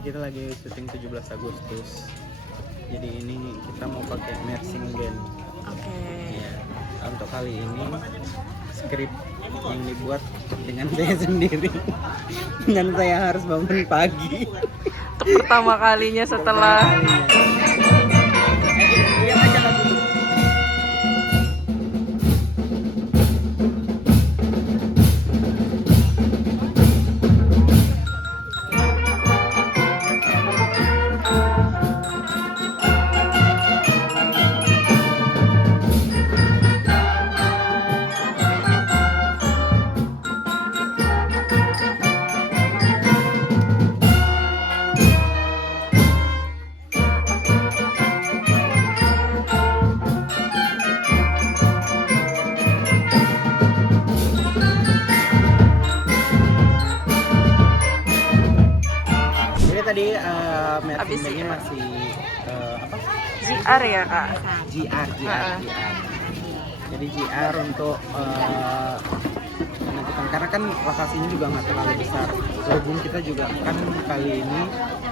kita lagi syuting 17 Agustus. Jadi ini kita mau pakai marching band. Oke. Ya, untuk kali ini skrip yang dibuat dengan saya sendiri dan saya harus bangun pagi. Untuk pertama kalinya setelah Lihat aja lagu. Jadi tadi marching bandnya masih apa? JR ya kak? GR. Jadi GR untuk menentukan, karena kan lokasinya juga nggak terlalu besar. Berhubung kita juga kan kali ini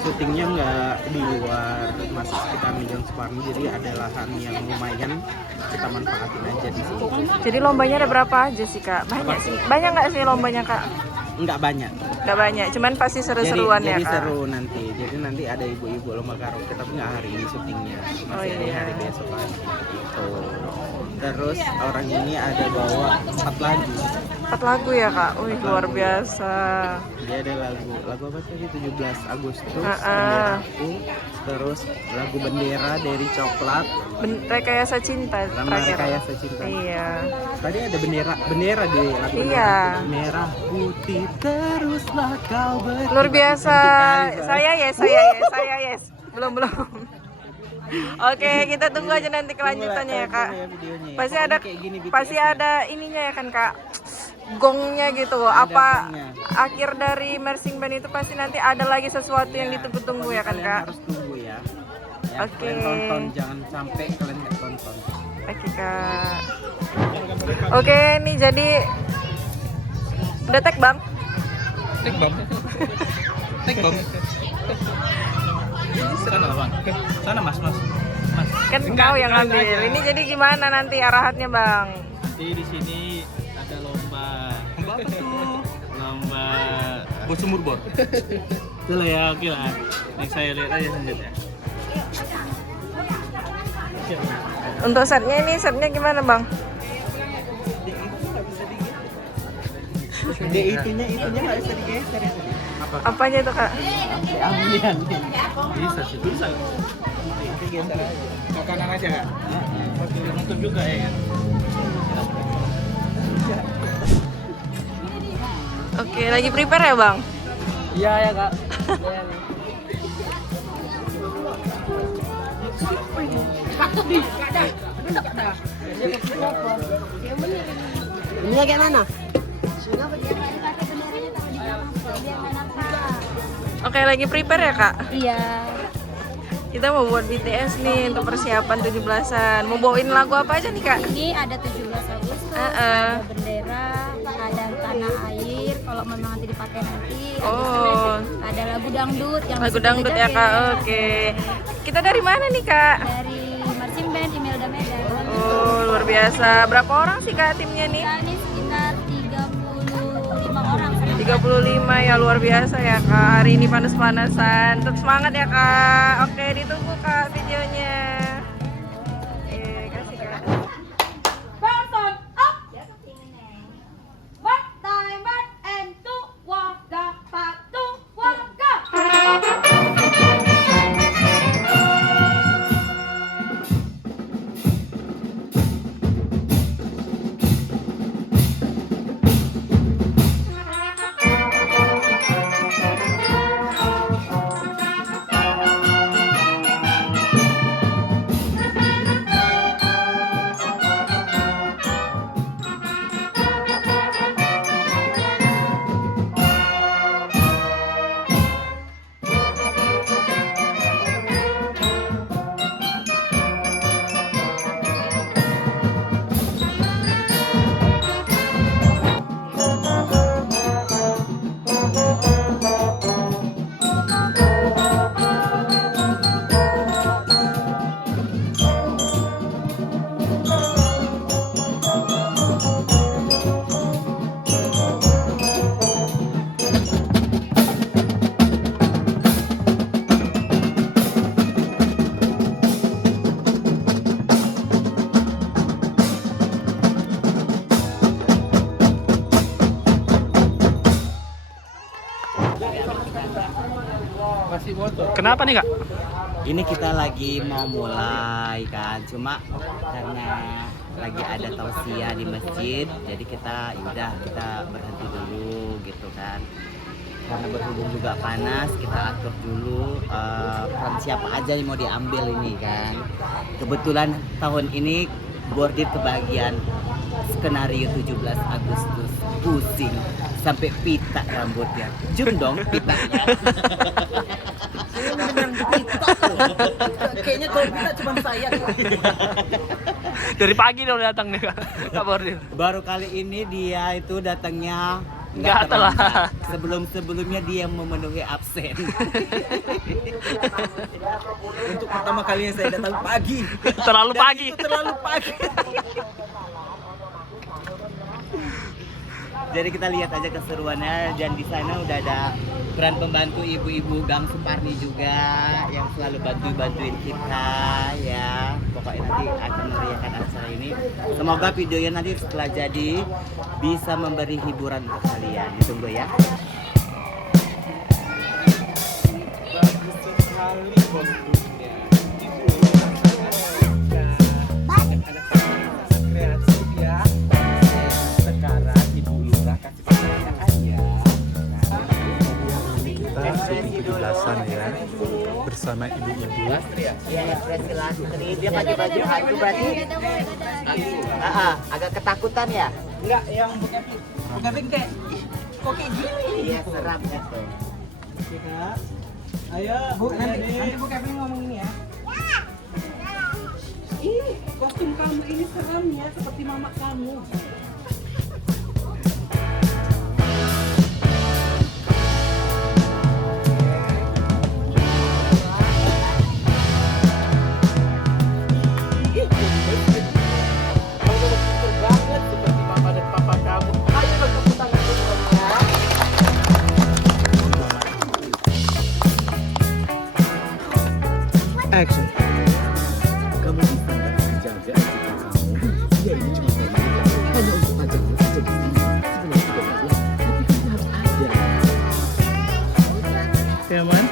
syutingnya nggak di luar, masih sekitar Medan Suparni, jadi ada lahan yang lumayan, kita manfaatin aja di sini. Jadi lombanya ada berapa aja sih kak? Banyak sih. Banyak nggak sih lombanya kak? Nggak banyak. Nggak banyak, cuman pasti seru-seruan ya Jadi kak? seru nanti. Jadi nanti ada ibu-ibu lomba karaoke, tapi nggak hari ini syutingnya, masih ada hari besok lagi gitu. Terus orang ini ada bawa 4 lagu. 4 lagu ya kak? Wih luar biasa. Dia ada lagu apa tadi? 17 Agustus, Benderaku, terus lagu Bendera dari Coklat, Rekayasa Cinta terakhir. Rekayasa Cinta. Iya. Tadi ada bendera di lagu Iya. Merah putih teruslah kau berkibar. Luar biasa. Cantik kali, Saya yes. Belum. Oke, kita tunggu aja nanti kelanjutannya ya kak. videonya ya. Pasti Pokoknya ada kayak gini BTS pasti nya. ada ininya ya kan kak, gongnya gitu. Ada Apa gongnya. akhir dari marching band itu pasti nanti ada lagi sesuatu yang ditunggu-tunggu ya kan Kalian kak? harus tunggu ya. Oke. Kalian tonton, jangan sampai kalian nggak tonton. Oke kak. Oke, nih jadi udah tag bang? Tek bom. Sana bang. Sana mas. Kan kau yang enggak ngambil. aja. Ini jadi gimana nanti arahannya bang? Nanti di sini ada lomba. Lomba apa tuh? Lomba bor sumur bor. Itu lah ya, oke lah. Next saya lihat aja selanjutnya. Untuk setnya gimana bang? Itunya nggak bisa digeser ya. Apanya itu kak? Ambian. Bisa sih, bisa. Nanti geser aja. Ke kanan aja kak. Nonton juga ya. Oke, lagi prepare ya bang? Iya ya kak. Ini kayak mana? Oke, lagi prepare ya kak? Iya. Kita mau buat BTS nih untuk persiapan 17-an. Mau bawain lagu apa aja nih kak? Ini ada 17 Agustus, Heeh. ada bendera, ada tanah air. Kalau memang nanti dipakai nanti. Oh. Ada lagu dangdut yang Lagu bisa dangdut ya kita kak? joget. Oke. Kita dari mana nih kak? Dari marching band Imelda Medan. Oh, luar biasa. Berapa orang sih kak timnya nih? Kita ini sekitar 35 orang. 35 ya, luar biasa ya kak. Hari ini panas-panasan. Tetap semangat ya kak. Oke, ditunggu kak videonya. Kasih kak. Person up. One time and two waga patu waga. Masih motor. Kenapa nih Kak? Ini kita lagi mau mulai kan, cuma karena lagi ada tausiah di masjid, jadi kita kita berhenti dulu gitu kan. Karena berhubung juga panas, kita atur dulu peran siapa aja yang mau diambil ini kan. Kebetulan tahun ini bordir kebagian skenario 17 Agustus, pusing sampai pita rambutnya. Jum dong pitanya. Kayaknya kalau pita cuma saya. Dari pagi udah datang nih Kak. Kak bordir. Baru kali ini dia itu datangnya Nggak telat. Sebelumnya dia memenuhi absen. Untuk pertama kalinya saya datang pagi. Terlalu pagi. Itu terlalu pagi. Jadi kita lihat aja keseruannya, dan di sana udah ada peran pembantu ibu-ibu Gang Suparni juga yang selalu bantuin kita ya. Pokoknya nanti akan meriahkan acara ini. Semoga videonya nanti setelah jadi bisa memberi hiburan untuk kalian. Ditunggu ya. Bagus sekali kostumnya. Kreatif ya. Sekarang Ibu Lurah kasih pertanyaan ya. Kita syuting 17-an ya bersama ibu-ibu. Iya, ekspresi Lastri. Dia pakai baju hantu berarti agak ketakutan ya? Enggak, yang Bu Kevin kayak kok kayak gini? Iya, seram gitu. Ayo, Bu, nanti Bu Kevin ngomong ini ya. Ih, kostum kamu ini serem ya, seperti mama kamu. Action. Kamu bisa nggak menjaga etika kamu? Dia ini cuma wanita, hanya untuk pajangan saja di sini. Sebenarnya juga bagus, tapi kamu harus ada. Keman.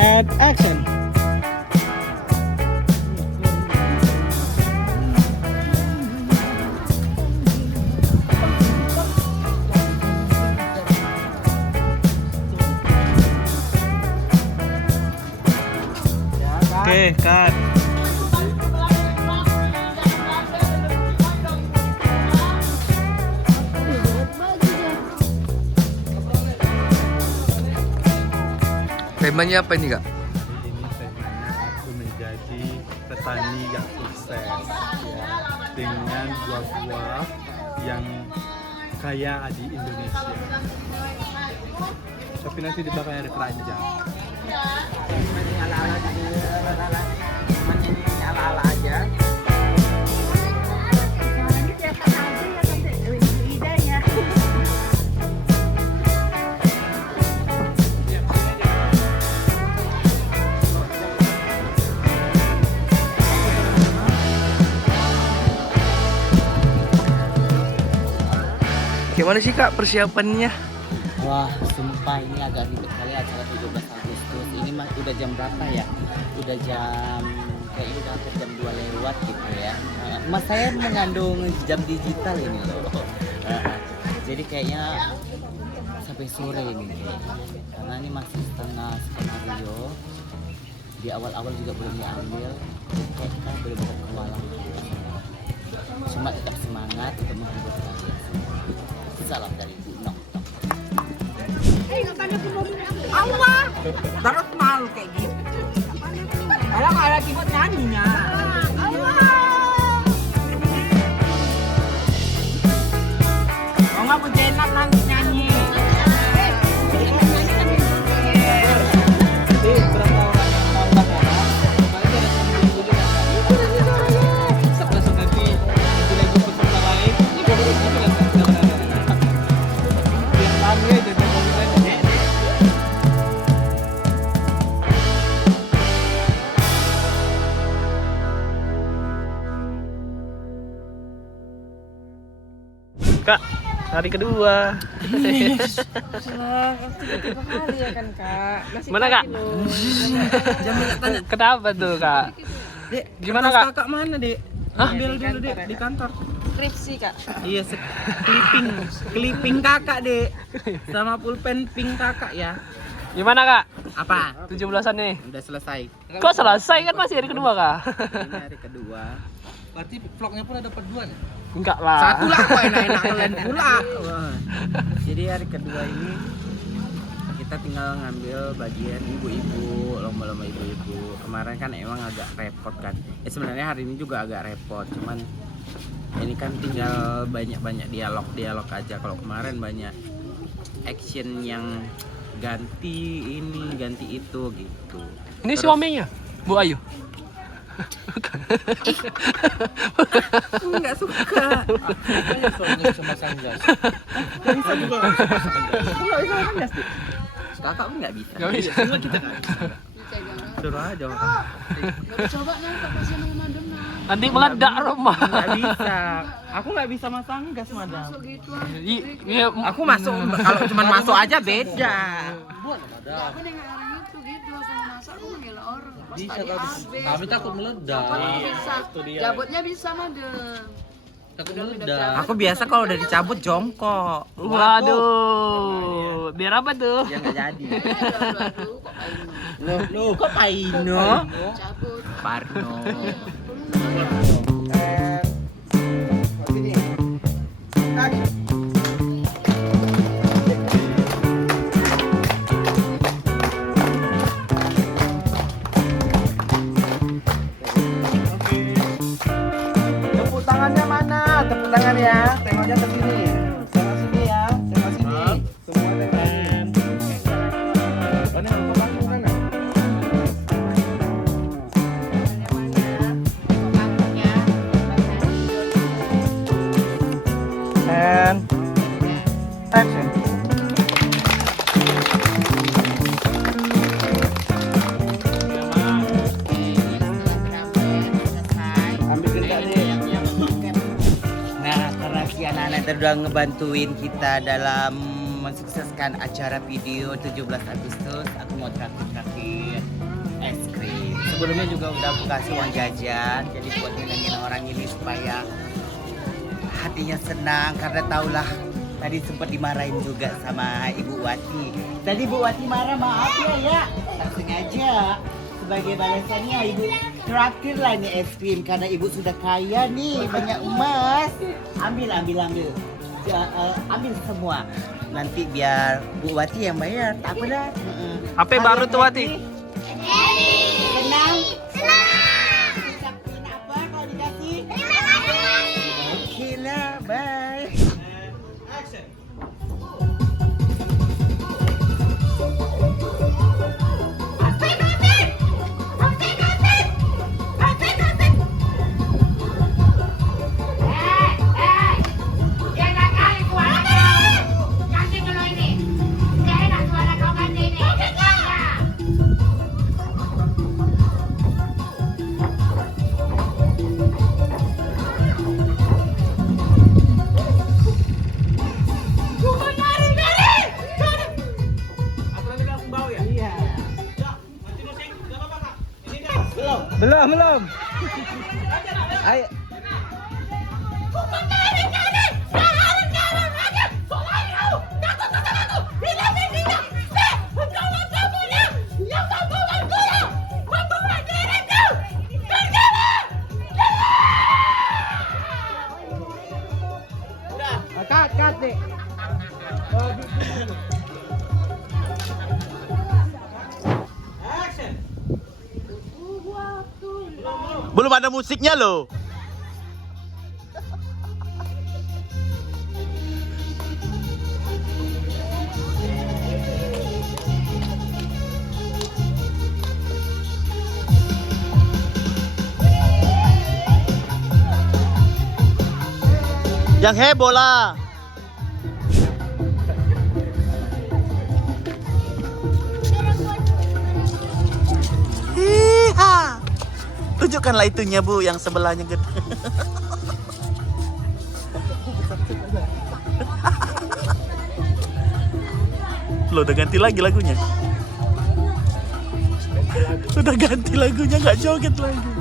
And action. Oke, Kak. Temanya apa ini Kak? Ini temanya aku menjadi petani yang sukses ya, dengan buah-buah yang kaya di Indonesia. Tapi nanti di belakang ada keranjang. Ala-ala aja. Gimana sih Kak persiapannya? Wah, sumpah ini agak ribet kali acara 17 Agustus. Ini mah udah jam berapa ya? Udah jam, kayaknya udah hampir jam 2 lewat gitu ya. Mas saya mengandung jam digital ini loh. Jadi kayaknya sampai sore ini. Karena ini masih setengah skenario. Di awal-awal juga belum diambil. Kayak kita belum berkewalang. Cuma tetap semangat untuk menghibur kalian. Salam dari Bu Nok. Allah, terus malu kayak gitu. Kalau nggak ada keyboard nyanyinya. Kalau nggak mau jenak nanti nyanyi. Berapa orang yang nambah ya? Kemarin ada 9.000 juga kan? Setelah nanti 7.000 peserta lain, ini baru juga kan? Biar tamu ya jadi komentarnya. Kak, Hari kedua. Wah, tiba-tiba kali ya kan kak. Masih Mana, Kak? pagi loh. Jangan tanya. Kenapa tuh kak? Dek, Gimana, kertas Kak? Kakak mana, Dek? Hah? Ambil dulu, Dek, di kantor. Skripsi kak. Iya, clipping kakak, Dek. Sama pulpen pink kakak ya. Gimana kak? Apa? 17-an nih. Udah selesai. Kok selesai kan masih hari kedua kak? Ini hari kedua. Berarti vlognya pun ada part 2 nih. Enggak lah. Satu lah kok enak-enak kalian pula. Wah. Jadi hari kedua ini kita tinggal ngambil bagian ibu-ibu, lomba-lomba ibu-ibu. Kemarin kan emang agak repot kan. Sebenarnya hari ini juga agak repot, cuman ini kan tinggal banyak-banyak dialog aja. Kalau kemarin banyak action yang ganti ini, ganti itu gitu. Ini Terus- suaminya, Bu Ayu. Aku nggak suka. Suaminya sama Sanggas. Nggak bisa juga. Aku nggak bisa makan gas, Dik. Kakak pun nggak bisa. Gak bisa. Semua kita kan. Suruh aja orang. Nanti meledak rumah. Nggak bisa. Aku nggak bisa masang gas, madam. Iya, Aku masuk, kalau cuma masuk aja beda. Bisa tapi kami takut meledak. itu dia. Jabutnya bisa madem. Takut meledak. Aku biasa kalau udah dicabut jongkok. Waduh, biar apa tuh? Ya nggak jadi. Aduh, kok kayak Loh, kok Paino? cabut. Parno. Tepuk tangannya mana? Tepuk tangan ya. Tengoknya ke sini. Tengok sini ya. Tengok sini. Semua tengok sini. Mana yang mau langsung mana? And action. Ambil gendak deh. Nah, karena si anak-anak tadi udah ngebantuin kita dalam mensukseskan acara video 17 Agustus, aku mau traktir es krim. Sebelumnya juga udah aku kasih uang jajan, jadi buat nyenengin orang ini supaya hatinya senang, karena taulah tadi sempat dimarahin juga sama Ibu Wati. Tadi Ibu Wati marah, maaf ya, tak sengaja. Sebagai balasannya Ibu traktir lah ini es krim karena Ibu sudah kaya nih, banyak emas. Ambil. Ya, ambil semua. Nanti biar Bu Wati yang bayar, tak apa dah. Apa baru tuh Wati? Senang? Senang. Ucapin apa kalau dikasih? Terima kasih. Oke lah, bye. Belum. Ayo. Cut deh. Belum ada musiknya loh. Yang heboh lah. Hiha. Tunjukkanlah itunya Bu, yang sebelahnya gede. loh, udah ganti lagi lagunya. Udah ganti lagunya, nggak joget lagi.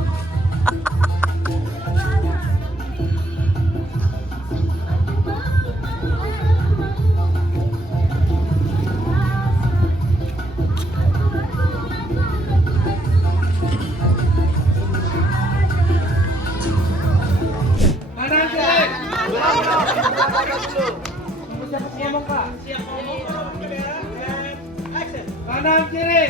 Kanan kiri.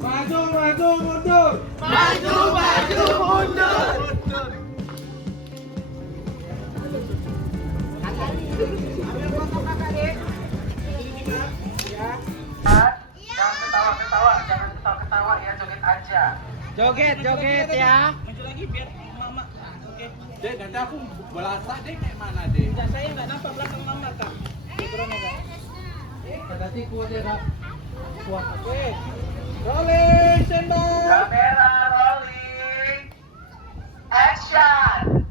Maju mundur. Jangan ketawa ya, joget aja. Joget ya. Maju lagi biar mama. Oke. Dek, nanti aku balasa deh kayak mana deh? Enggak, saya nggak nampak belakang mama kak. Backgroundnya kak. Berarti kuat ya kak. Kuat. Oke. Rolling, standby. Kamera rolling. Action.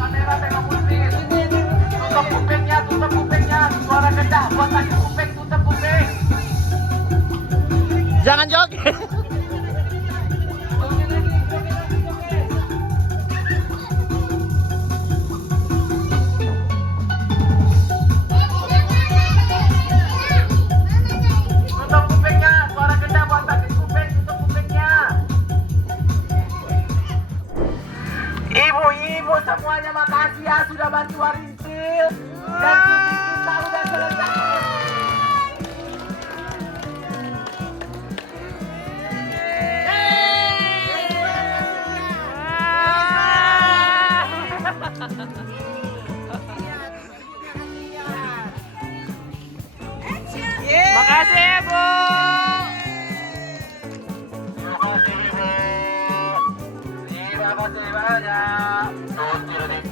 Kamera tengok musik. Tutup kupingnya. Suara kencang buat tadi kuping, tutup kuping. Jangan joget. Tutup kupingnya, suara kencang buat tadi kuping, tutup kupingnya. Ibu-ibu semuanya makasih ya sudah bantu Warintil. Dan syuting kita udah selesai. Makasih ya, Bu. Terima kasih banyak.